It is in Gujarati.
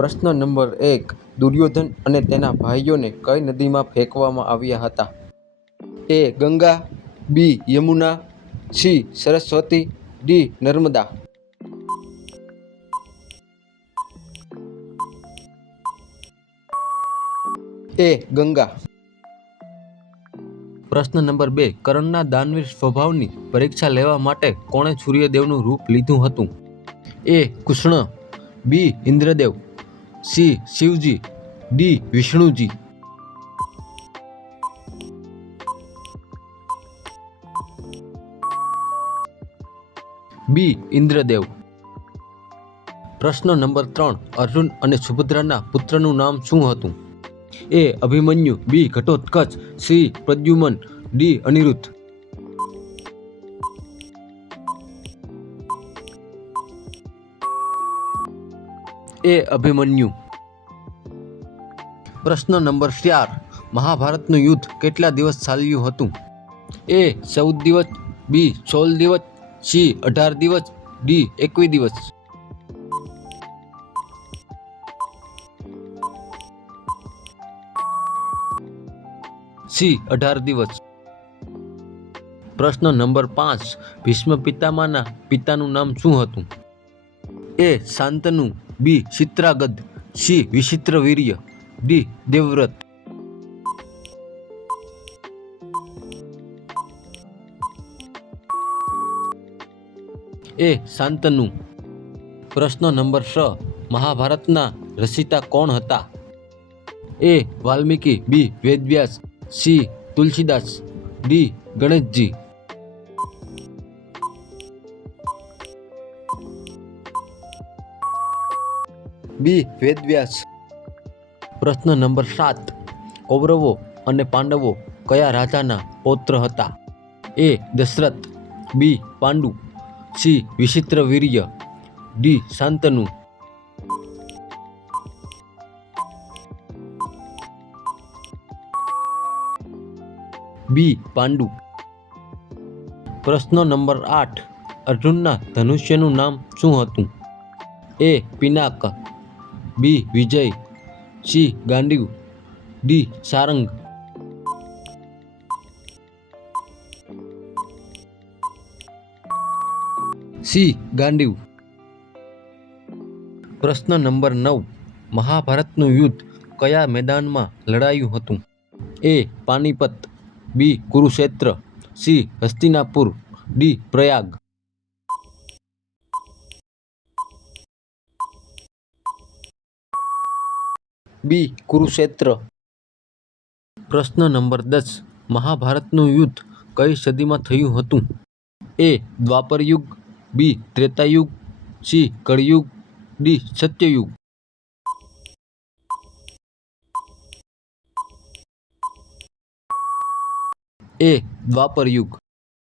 પ્રશ્ન નંબર 1. દુર્યોધન અને તેના ભાઈઓને કઈ નદીમાં ફેંકવામાં આવ્યા હતા? એ. ગંગા, બી. યમુના, સી. સરસ્વતી, ડી. નર્મદા. એ. ગંગા. પ્રશ્ન નંબર 2. કર્ણના દાનવીર સ્વભાવની પરીક્ષા લેવા માટે કોણે સૂર્યદેવનું રૂપ લીધું હતું? એ. કૃષ્ણ, બી. ઇન્દ્રદેવ, સી. શિવજી, ડી. વિષ્ણુજી. બી. ઇન્દ્રદેવ. પ્રશ્ન નંબર 3. અર્જુન અને સુભદ્રાના પુત્રનું નામ શું હતું? એ. અભિમન્યુ, બી. ઘટોત્કચ, સી. પ્રદ્યુમન, ડી. અનિરુદ્ધ. એ. અભિમન્યુ. પ્રશ્ન નંબર 4. મહાભારતનું યુદ્ધ કેટલા દિવસ ચાલ્યું હતું? એ. 14 દિવસ, બી. 16 દિવસ, સી. 18 દિવસ, ડી. 21 દિવસ. સી. 18 દિવસ. પ્રશ્ન નંબર 5. ભીષ્મ પિતામહના પિતાનું નામ શું હતું? એ. શાંતનુ, બી. ચિત્રાગધ, સી. વિચિત્રવીર્ય, ડી. દેવવ્રત. એ. શાંતનુ. પ્રશ્ન નંબર 6. મહાભારતના રચયિતા કોણ હતા? એ. વાલ્મીકી, બી. વેદવ્યાસ, સી. તુલસીદાસ, ડી. ગણેશજી. બી. વેદવ્યાસ. પ્રશ્ન નંબર 7. કૌરવો અને પાંડવો કયા રાજાના પૌત્ર હતા? A. Dashrath, B. Pandu, C. Vichitravirya, D. Shantanu. B. Pandu. પ્રશ્ન નંબર 8. અર્જુનના ધનુષ્યનું નામ શું હતું? A. Pinaka, B. Vijay, C. Gandiva, D. Saranga. C. Gandiva. પ્રશ્ન નંબર 9. મહાભારતનું યુદ્ધ કયા મેદાનમાં લડાયું હતું? A. Panipat, B. Kurukshetra, C. Hastinapur, D. Prayag. B. Kurukshetra. પ્રશ્ન નંબર 10. મહાભારતનું યુદ્ધ કઈ સદીમાં થયું હતું? એ. દ્વાપર યુગ, બી. ત્રેતાયુગ, સી. કળિયુગ, ડી. સત્યયુગ. એ. દ્વાપર યુગ.